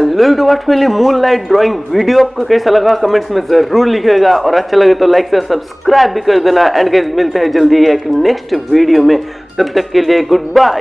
Hello वाटरकलर moonlight drawing video आपको कैसा लगा कमेंट्स में जरूर लिखिएगा और अच्छा लगे तो लाइक से सब्सक्राइब भी कर देना। एंड गाइस मिलते हैं जल्दी एक नेक्स्ट वीडियो में, तब तक के लिए गुड बाय।